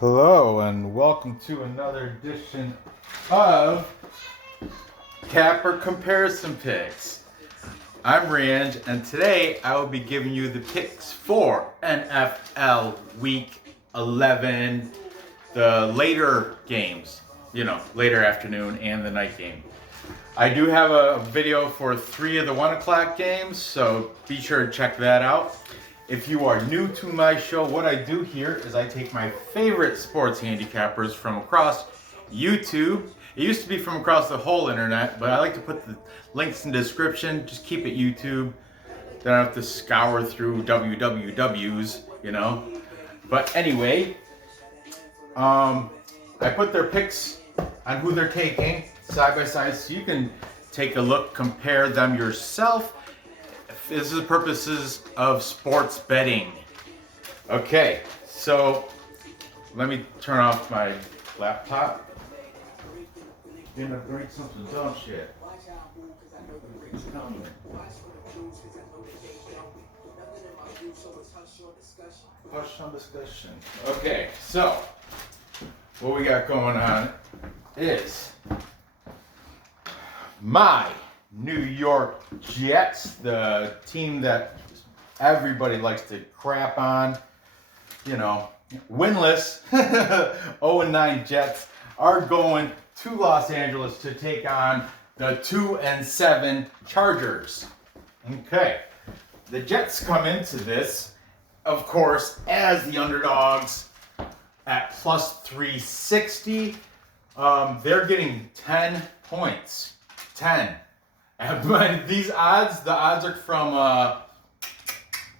Hello and welcome to another edition of Capper Comparison Picks. I'm Rand and today I will be giving you the picks for NFL Week 11, the later games, later afternoon and the night game. I do have a video for 3 of the 1 o'clock games, so be sure to check that out. If you are new to my show, what I do here is I take my favorite sports handicappers from across YouTube. It used to be from across the whole internet, but I like to put the links in the description. Just keep it YouTube. Then I have to scour through wwws, But anyway, I put their picks on who they're taking side by side so you can take a look, compare them yourself. This is the purposes of sports betting. Okay, so let me turn off my laptop. You're gonna bring something dumb shit. Hush on discussion. Okay, so what we got going on is my New York Jets, the team that everybody likes to crap on, winless 0-9 Jets are going to Los Angeles to take on the 2-7 Chargers. Okay, the Jets come into this, of course, as the underdogs at plus 360. They're getting 10 points. 10. And these odds, the odds are from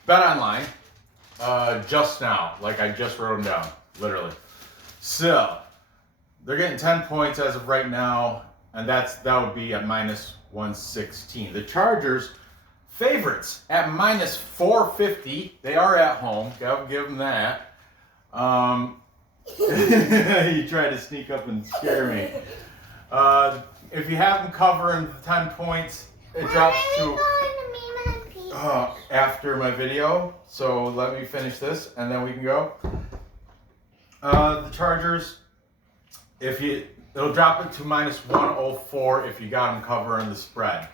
Bet Online just now. Like I just wrote them down, literally. So they're getting 10 points as of right now, and that would be at minus 116. The Chargers, favorites at minus 450. They are at home. Gotta give them that. You tried to sneak up and scare me. If you have them covering the 10 points, it drops to after my video. So let me finish this and then we can go. The Chargers, it'll drop it to minus 104 if you got them covering the spread.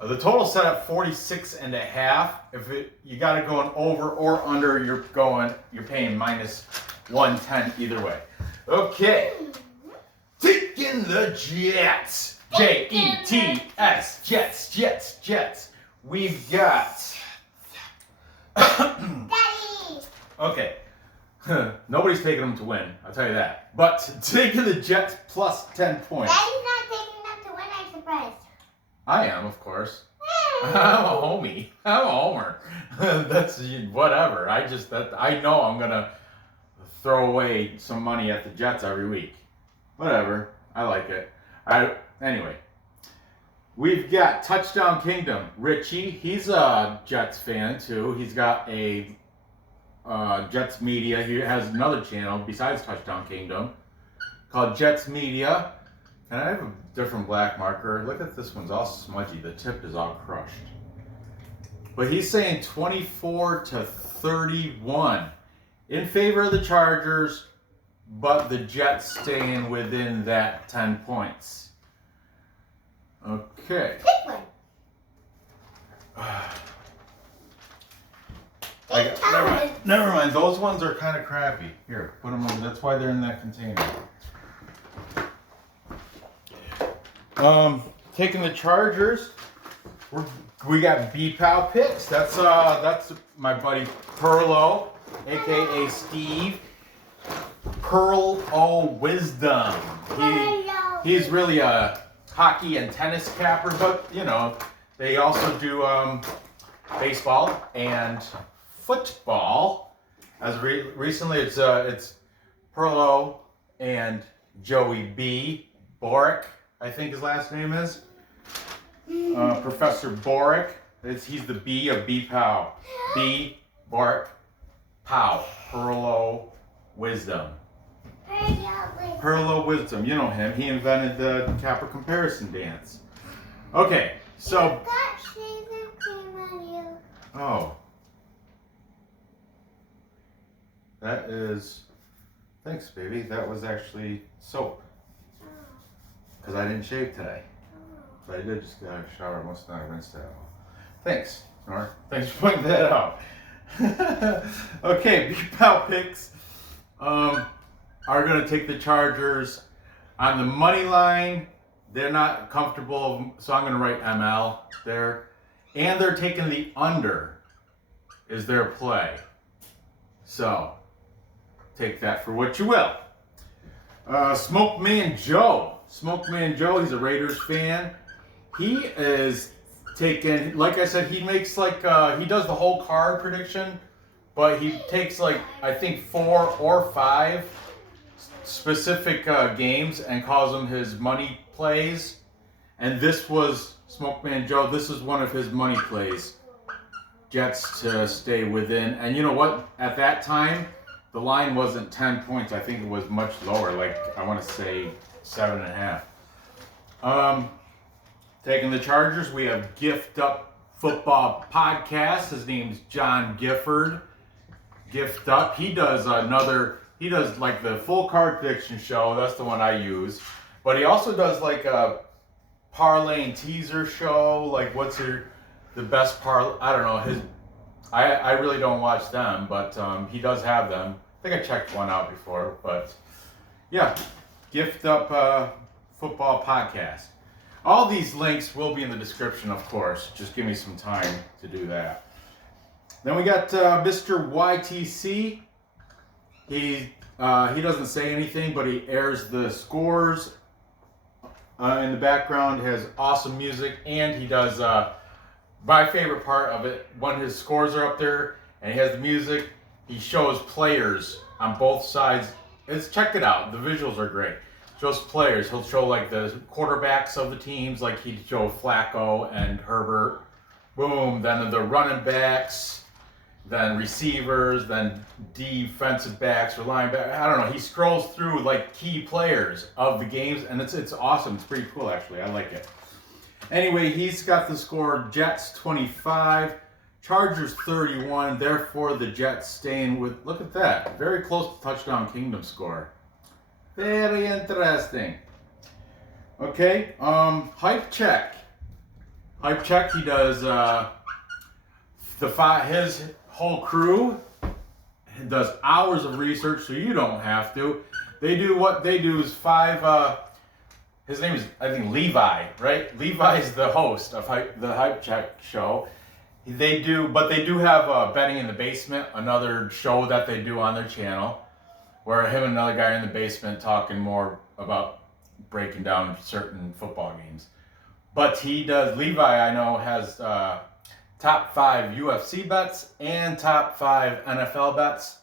The total set at 46.5. If you got it going over or under, you're paying minus 110 either way. Okay. Taking the Jets. Jets. Jets. We've got. Okay. Nobody's taking them to win, I'll tell you that. But taking the Jets plus 10 points. Daddy's not taking them to win, I'm surprised. I am, of course. I'm a homie. I'm a homer. That's whatever. I know I'm gonna throw away some money at the Jets every week. Whatever. I like it. Anyway, we've got Touchdown Kingdom. Richie, he's a Jets fan too. He's got a Jets Media. He has another channel besides Touchdown Kingdom called Jets Media. And I have a different black marker. Look at this one's all smudgy. The tip is all crushed. But he's saying 24-31 in favor of the Chargers, but the Jets staying within that 10 points. Okay. Pick one. Never mind. Those ones are kind of crappy. Here, put them in. That's why they're in that container. Taking the Chargers. We got B-Pow picks. That's my buddy Perlo, aka Steve. Pearl O Wisdom. He's really a hockey and tennis capper, but they also do baseball and football. As recently, it's Perlo and Joey B. Boric, I think his last name is. Professor Boric. He's the B of B-Pow. B, Boric, Pow. Perlo Wisdom. Perlo Wisdom. You know him. He invented the Capper comparison dance. Okay, so. Oh. That is Thanks, baby. That was actually soap. Because I didn't shave today. But I did just get out of the shower. Most not rinsed that off. Thanks, Nora. Thanks for pointing that out. Okay, Beep Out picks are going to take the Chargers on the money line. They're not comfortable, so I'm going to write ML there. And they're taking the under is their play. So, take that for what you will. Smoke Man Joe. Smoke Man Joe, he's a Raiders fan. He is taking, like I said, he makes like, he does the whole card prediction, but he takes like, I think 4 or 5 specific games and calls them his money plays. And this was, Smoke Man Joe, this is one of his money plays. Jets to stay within. And you know what? At that time, the line wasn't 10 points. I think it was much lower, like I want to say 7.5. Taking the Chargers, we have Gift Up Football Podcast. His name's John Gifford. Gift Up. He does like the full card prediction show. That's the one I use. But he also does like a parlay and teaser show. Like what's the best parlay? I don't know. I really don't watch them, but he does have them. I think I checked one out before, but yeah, Gift Up Football Podcast. All these links will be in the description, of course. Just give me some time to do that. Then we got Mr. YTC. He doesn't say anything, but he airs the scores in the background. He has awesome music, and he does my favorite part of it, when his scores are up there and he has the music, he shows players on both sides. Check it out. The visuals are great. Shows players. He'll show like the quarterbacks of the teams, like he'd show Flacco and Herbert. Boom. Then the running backs, then receivers, then defensive backs or linebackers. I don't know. He scrolls through like key players of the games, and it's awesome. It's pretty cool, actually. I like it. Anyway, he's got the score Jets 25, Chargers 31. Therefore, the Jets staying with, look at that, very close to touchdown kingdom score. Very interesting. Okay, Hype Check. Hype Check, he does his whole crew does hours of research, so you don't have to. They do what they do is 5. His name is, I think, Levi, right? Levi is the host of the Hype Check show. They do have Betting in the Basement, another show that they do on their channel, where him and another guy are in the basement talking more about breaking down certain football games. But Levi, I know, has top 5 UFC bets and top 5 NFL bets.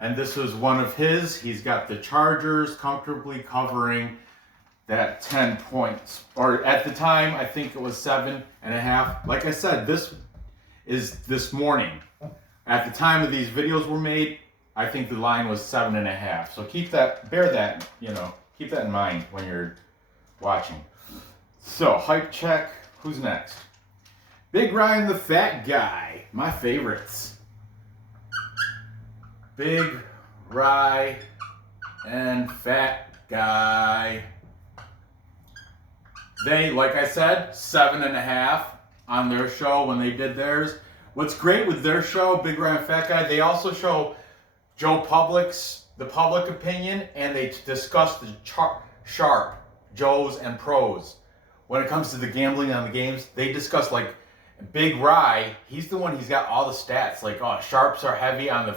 And this was one of his. He's got the Chargers comfortably covering that 10 points. Or at the time, I think it was 7.5. Like I said, this is this morning. At the time of these videos were made, I think the line was 7.5. So keep that in mind when you're watching. So, Hype Check, who's next? Big Ryan the Fat Guy, my favorites. Big Rye and Fat Guy. They, like I said, 7.5 on their show when they did theirs. What's great with their show, Big Ryan Fat Guy, they also show Joe Public's, the public opinion, and they discuss the sharp, Joes and pros. When it comes to the gambling on the games, they discuss like Big Rye, he's the one, he's got all the stats. Like, sharps are heavy on the,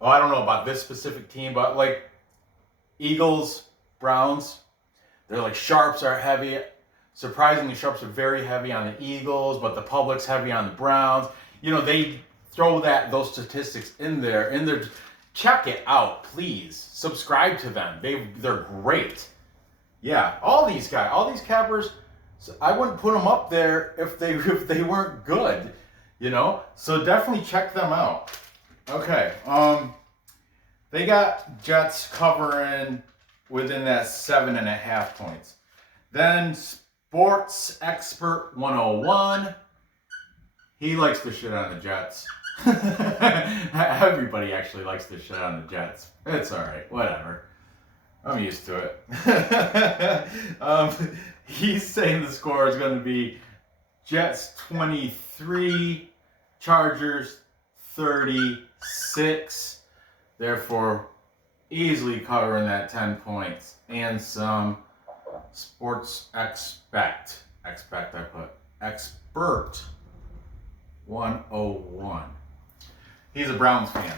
I don't know about this specific team, but like Eagles, Browns, they're like sharps are heavy. Surprisingly, sharps are very heavy on the Eagles, but the public's heavy on the Browns. You know, they throw those statistics in there. Check it out, please. Subscribe to them. They're great. Yeah, all these cappers, I wouldn't put them up there if they weren't good, you know? So definitely check them out. Okay, they got Jets covering within that 7.5 points. Then Sports Expert 101, he likes to shit on the Jets. Everybody actually likes to shit on the Jets. It's alright, whatever. I'm used to it. He's saying the score is going to be Jets 23, Chargers 36. Therefore, easily covering that 10 points. And some sports expert 101. He's a Browns fan.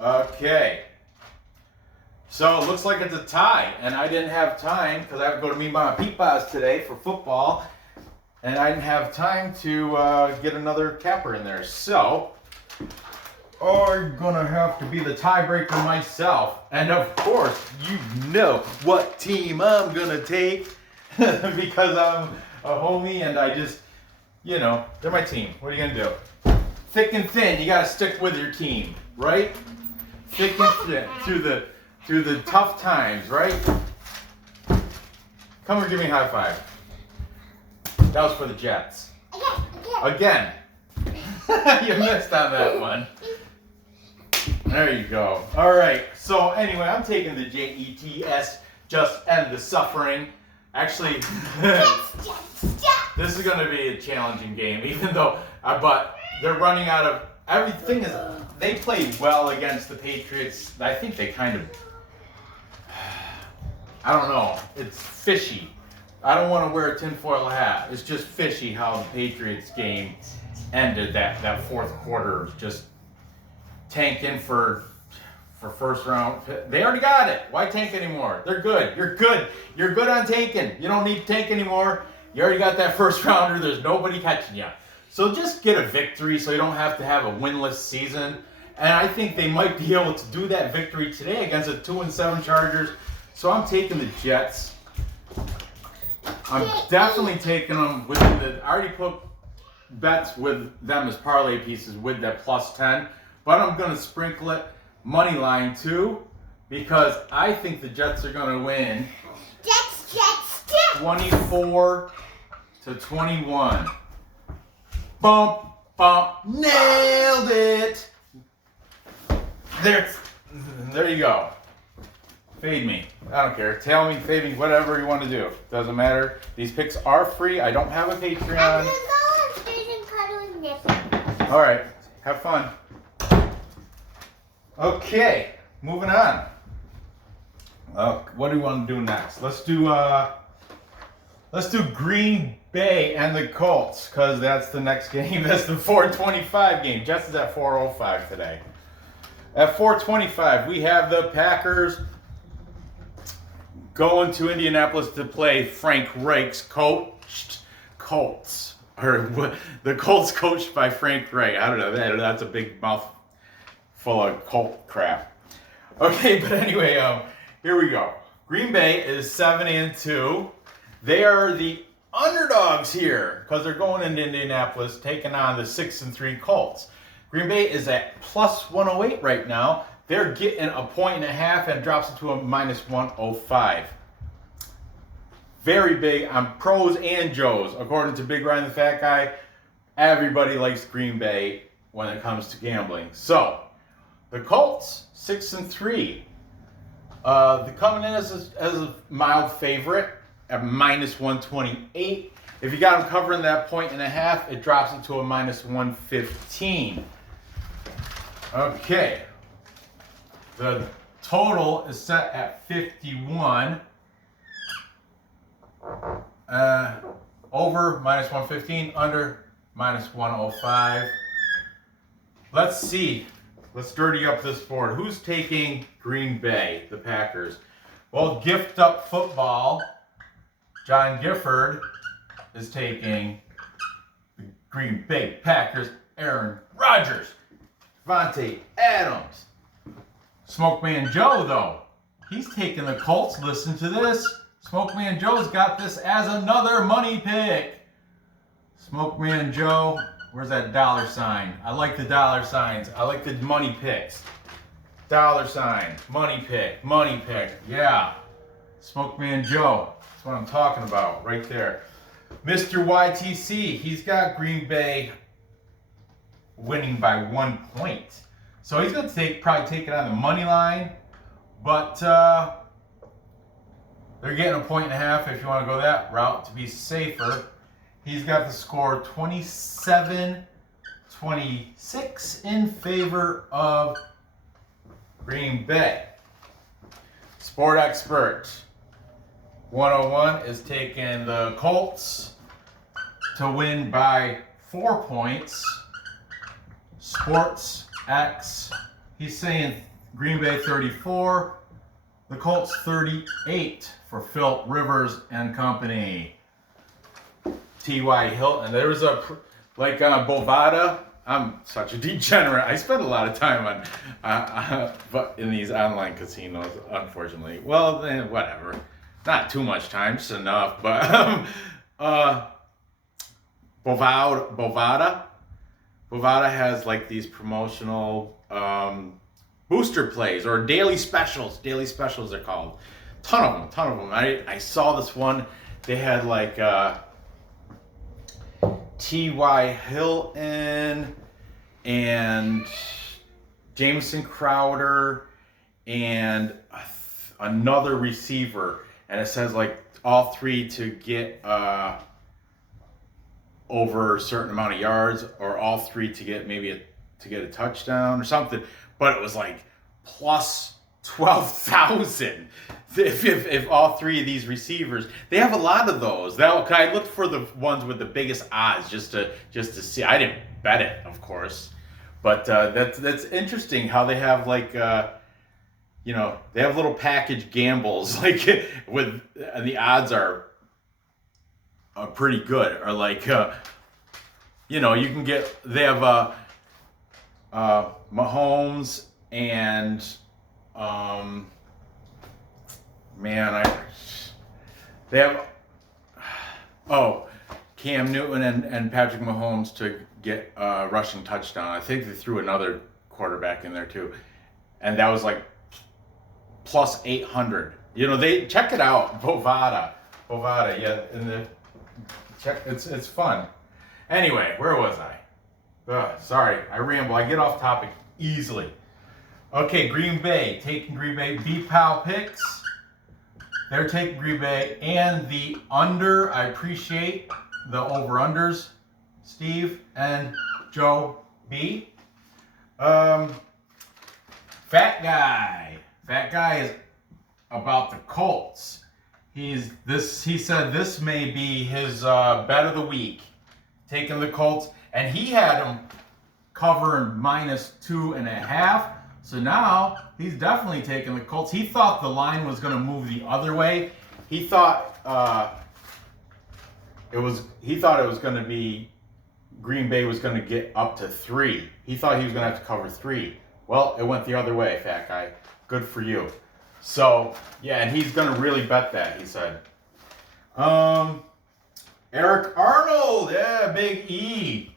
Okay. So it looks like it's a tie, and I didn't have time because I have to go to meet my peepas today for football, and I didn't have time to get another capper in there. So I'm gonna have to be the tiebreaker myself, and of course, you know what team I'm gonna take because I'm a homie, and I just, you know, they're my team. What are you gonna do? Thick and thin, you gotta stick with your team, right? Thick and thin through the tough times, right? Come and give me a high five. That was for the Jets. Again. You missed on that one. There you go. All right. So anyway, I'm taking the Jets, just end the suffering. Actually, this is going to be a challenging game, even though, but they're running out of everything. Is they played well against the Patriots. I think they kind of, I don't know. It's fishy. I don't want to wear a tinfoil hat. It's just fishy how the Patriots game ended. That fourth quarter, just tanking for first round. They already got it. Why tank anymore? They're good. You're good. You're good on tanking. You don't need to tank anymore. You already got that first rounder. There's nobody catching you. So just get a victory so you don't have to have a winless season. And I think they might be able to do that victory today against the 2-7 Chargers. So I'm taking the Jets. I'm definitely taking them with I already put bets with them as parlay pieces with that +10. But I'm going to sprinkle it money line too, because I think the Jets are going to win 24-21. Bump, bump, nailed it. There you go. Fade me. I don't care. Tell me, fade me, whatever you want to do. Doesn't matter. These picks are free. I don't have a Patreon. All right. Have fun. Okay. Moving on. What do we want to do next? Let's do Green Bay and the Colts, because that's the next game. That's the 4:25 game. Jets is at 4:05 today. At 4:25, we have the Packers going to Indianapolis to play Frank Reich's coached Colts. Or the Colts coached by Frank Reich. I don't know. That's a big mouth full of Colt crap. Okay, but anyway, here we go. Green Bay is 7-2. They are the underdogs here because they're going into Indianapolis taking on the 6-3 Colts. Green Bay is at +108 right now. They're getting a 1.5 and drops it to a -105. Very big on pros and Joes. According to Big Ryan the Fat Guy, everybody likes Green Bay when it comes to gambling. So, the Colts, 6-3. They're coming in as a mild favorite at -128. If you got them covering that 1.5, it drops it to a -115. Okay. The total is set at 51. Over -115, under -105. Let's see. Let's dirty up this board. Who's taking Green Bay, the Packers? Well, Gift Up Football, John Gifford, is taking the Green Bay Packers. Aaron Rodgers, Devontae Adams. Smoke Man Joe, though, he's taking the Colts. Listen to this. Smoke Man Joe's got this as another money pick. Smoke Man Joe, where's that dollar sign? I like the dollar signs. I like the money picks. Dollar sign, money pick, yeah. Smoke Man Joe, that's what I'm talking about right there. Mr. YTC, he's got Green Bay winning by 1 point. So he's going to probably take it on the money line, but they're getting a 1.5 if you want to go that route to be safer. He's got the score 27-26 in favor of Green Bay. Sport Expert 101 is taking the Colts to win by 4 points. Sports X, he's saying Green Bay 34, the Colts 38 for Phil Rivers and company. T.Y. Hilton, there was like Bovada. I'm such a degenerate. I spend a lot of time on, but in these online casinos, unfortunately. Well, then whatever. Not too much time, just enough. But Bovada has like these promotional booster plays or daily specials. Daily specials they're called. Ton of them. I saw this one. They had like T.Y. Hilton and Jameson Crowder and another receiver, and it says like all three to get over a certain amount of yards, or all three to get to get a touchdown or something. But it was like plus 12,000 if all three of these receivers. They have a lot of those. I looked for the ones with the biggest odds just to see. I didn't bet it, of course, but that's interesting how they have like they have little package gambles like with and the odds are pretty good. Or like you can get, they have Mahomes and they have Cam Newton and Patrick Mahomes to get a rushing touchdown. I think they threw another quarterback in there too, and that was like plus 800. They check it out. Bovada, yeah, in the check. It's fun. Anyway, where was I? Sorry, I ramble. I get off topic easily. Okay, Green Bay, taking Green Bay. B-Pal picks. They're taking Green Bay and the under. I appreciate the over-unders, Steve and Joe B. Fat Guy is about the Colts. He said this may be his bet of the week, taking the Colts, and he had them covering -2.5. So now he's definitely taking the Colts. He thought the line was going to move the other way. He thought it was going to be Green Bay was going to get up to 3. He thought he was going to have to cover 3. Well, it went the other way, Fat Guy. Good for you. So yeah, and he's going to really bet that. He said. Eric Arnold, yeah, Big E.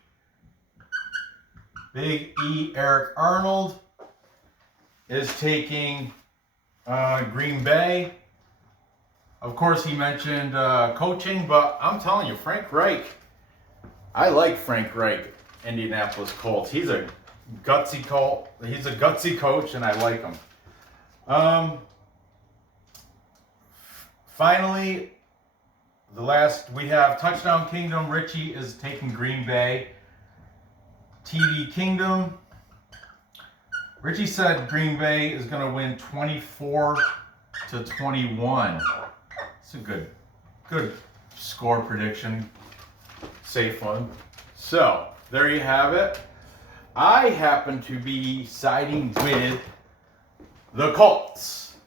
Eric Arnold is taking Green Bay. Of course, he mentioned coaching, but I'm telling you, Frank Reich. I like Frank Reich, Indianapolis Colts. He's a gutsy Colt. He's a gutsy coach, and I like him. Finally, the last we have Touchdown Kingdom. Richie is taking Green Bay. TD Kingdom. Richie said Green Bay is going to win 24-21. It's a good score prediction. Safe one. So, there you have it. I happen to be siding with the Colts.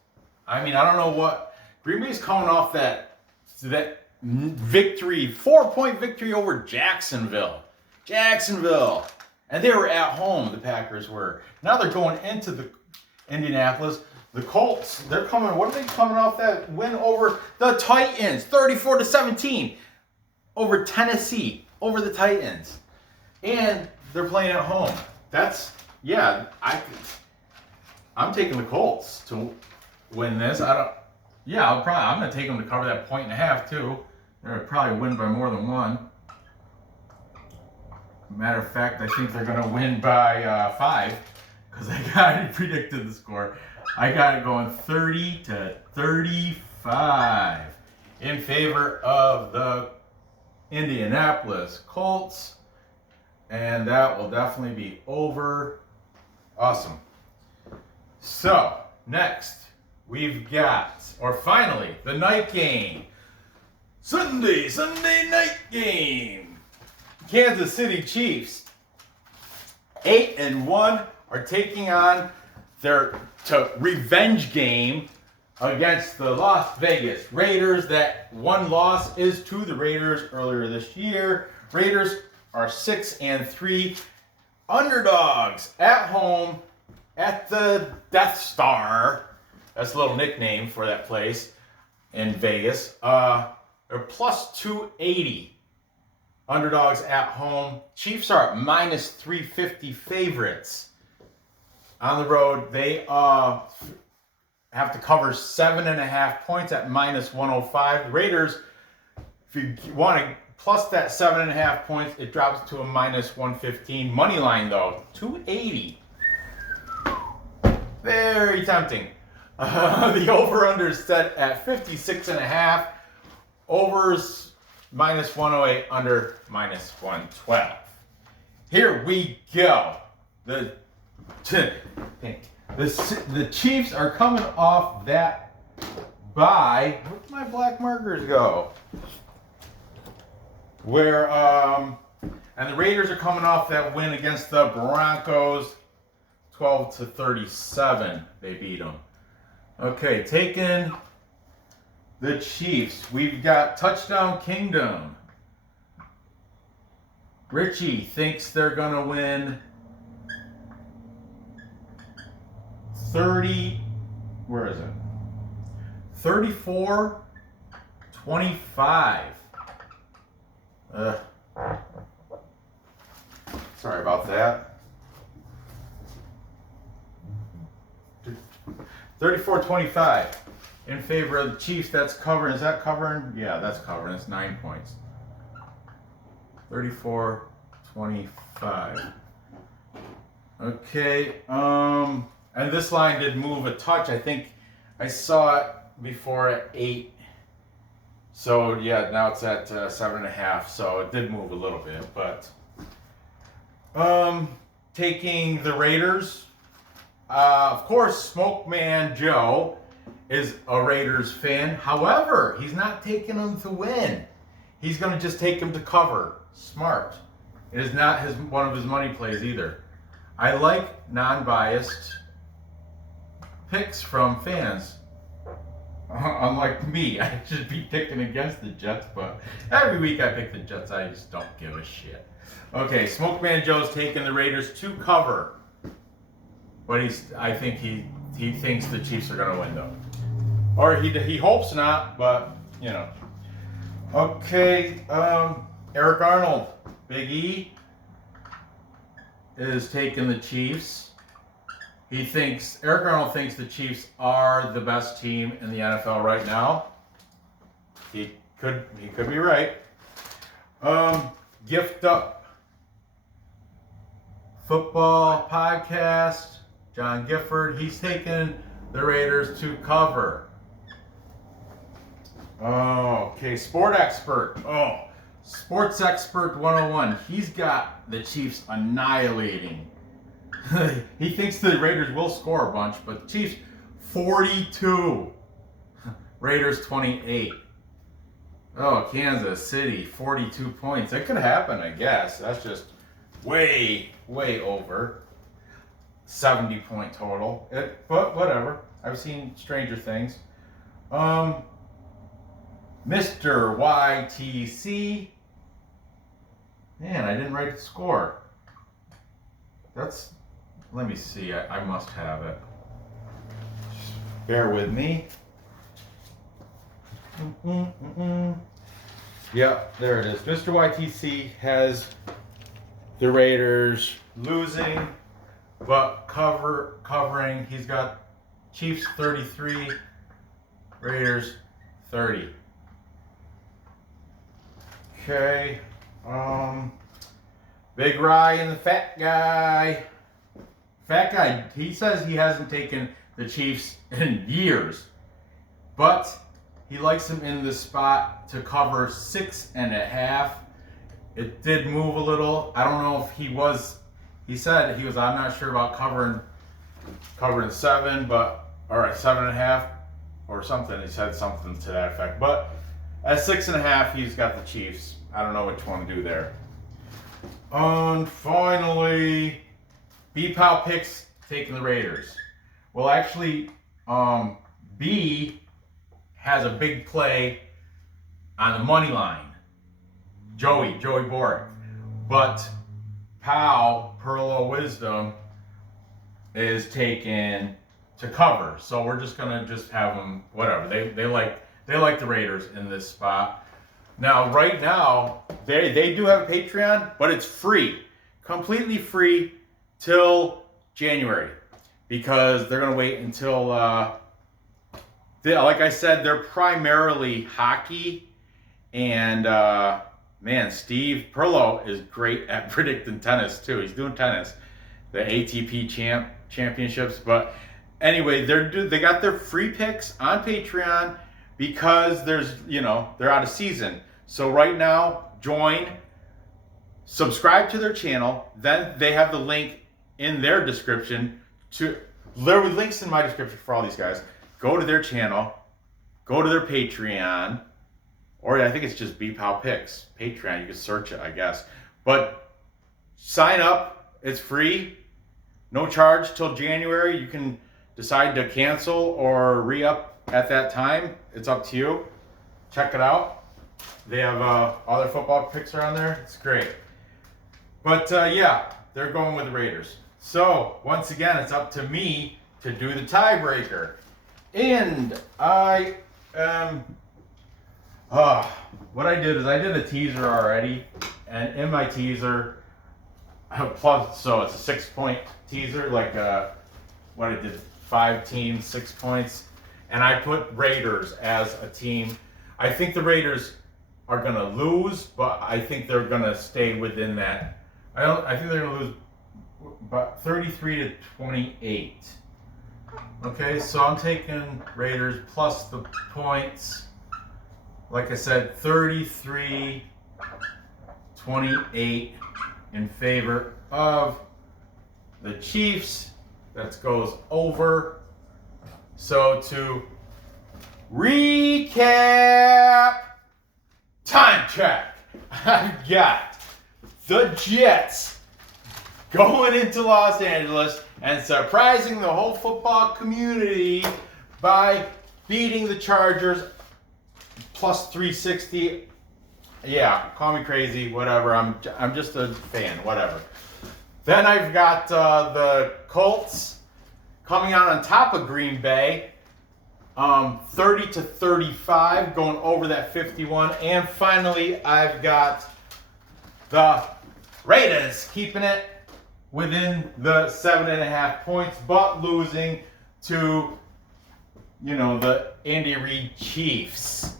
I mean, I don't know what. Green Bay's coming off that victory, 4-point victory over Jacksonville. And they were at home, the Packers were. Now they're going into the Indianapolis. The Colts, what are they coming off that win over the Titans? 34-17 over Tennessee, over the Titans. And they're playing at home. I'm taking the Colts to win this. I'm going to take them to cover that 1.5 too. They're going to probably win by more than 1. Matter of fact, I think they're going to win by 5 because I already predicted the score. I got it going 30-35 in favor of the Indianapolis Colts. And that will definitely be over. Awesome. So, next, we've got, or finally, the night game. Sunday night game. Kansas City Chiefs, 8-1, are taking on their revenge game against the Las Vegas Raiders. That one loss is to the Raiders earlier this year. Raiders are 6-3, underdogs at home at the Death Star. That's a little nickname for that place in Vegas. They're plus 280. Underdogs at home. Chiefs are minus 350 favorites. On the road, they have to cover 7.5 points at minus 105. The Raiders, if you want to plus that 7.5 points, it drops to a minus 115. Money line though, 280. Very tempting. The over-under is set at 56.5. Overs minus 108, under minus 112. Here we go. The Chiefs are coming off that bye. Where'd my black markers go? And the Raiders are coming off that win against the Broncos, 12-37. They beat them. Okay, taking the Chiefs. We've got Touchdown Kingdom. Richie thinks they're going to win 30, where is it? 34-25. Sorry about that. 34-25 in favor of the Chiefs. That's covering. Is that covering? Yeah, that's covering. It's 9 points. 34-25. Okay. And this line did move a touch. I think I saw it before at 8. So yeah, now it's at 7.5. So it did move a little bit, but taking the Raiders. Of course, Smoke Man Joe is a Raiders fan. However, he's not taking them to win. He's going to just take them to cover. Smart. It is not one of his money plays either. I like non-biased picks from fans. Unlike me, I should be picking against the Jets, but every week I pick the Jets. I just don't give a shit. Okay, Smoke Man Joe's taking the Raiders to cover. But I think he thinks the Chiefs are going to win, though. Or he hopes not, but, you know. Okay, Eric Arnold, Big E, is taking the Chiefs. Eric Arnold thinks the Chiefs are the best team in the NFL right now. He could be right. Gift Up Football Podcast, John Gifford, he's taking the Raiders to cover. Okay, Sports Expert 101. He's got the Chiefs annihilating. He thinks the Raiders will score a bunch, but the Chiefs 42. Raiders 28. Oh, Kansas City 42 points. That could happen, I guess. That's just way over. 70-point total. But whatever. I've seen stranger things. Mr. YTC. Man, I didn't write the score. Let me see. I must have it. Just bear with me. Yep, there it is. Mr. YTC has the Raiders losing, but covering. He's got Chiefs 33, Raiders 30. Big Rye and the fat guy. Fat guy, he says he hasn't taken the Chiefs in years, but he likes them in the spot to cover 6.5. It did move a little. I don't know if he said he was, I'm not sure about covering 7, but, all right, 7.5 or something. He said something to that effect. But at 6.5, he's got the Chiefs. I don't know which one to do there. And finally, B-Pow picks taking the Raiders. Well, actually, B has a big play on the money line. Joey Boric. But Pow, Pearl of Wisdom, is taken to cover. So we're just gonna have them, whatever. They like the Raiders in this spot. Now, right now, they do have a Patreon, but it's free. Completely free till January. Because they're gonna wait until like I said, they're primarily hockey, and man, Steve Perlow is great at predicting tennis too. He's doing tennis, the ATP championships. But anyway, they got their free picks on Patreon because they're out of season. So right now, subscribe to their channel. Then they have the link in their description there were links in my description for all these guys. Go to their channel, go to their Patreon, or I think it's just B-Pow Picks. Patreon, you can search it, I guess. But sign up, it's free, no charge till January. You can decide to cancel or re-up at that time. It's up to you. Check it out. They have all their football picks are on there. It's great. But yeah, they're going with the Raiders. So once again, it's up to me to do the tiebreaker. And I what I did is I did a teaser already, and in my teaser, so it's a 6-point teaser, like what I did, 5 teams, 6 points, and I put Raiders as a team. I think the Raiders are gonna lose, but I think they're gonna stay within that. I think they're gonna lose about 33-28. Okay, so I'm taking Raiders plus the points. Like I said, 33-28 in favor of the Chiefs. That goes over. So to recap, time check. I've got the Jets going into Los Angeles and surprising the whole football community by beating the Chargers plus 360. Yeah, call me crazy, whatever. I'm just a fan, whatever. Then I've got the Colts coming out on top of Green Bay, 30-35, going over that 51. And finally, I've got the Raiders keeping it within the 7.5 points, but losing to, the Andy Reid Chiefs.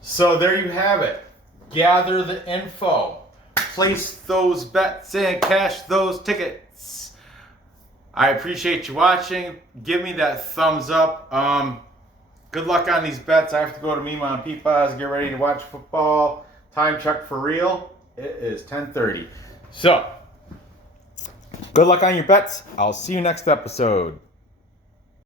So there you have it. Gather the info. Place those bets and cash those tickets. I appreciate you watching. Give me that thumbs up. Good luck on these bets. I have to go to Mima and Peepa's, get ready to watch football. Time check for real. It is 10:30. So, good luck on your bets. I'll see you next episode.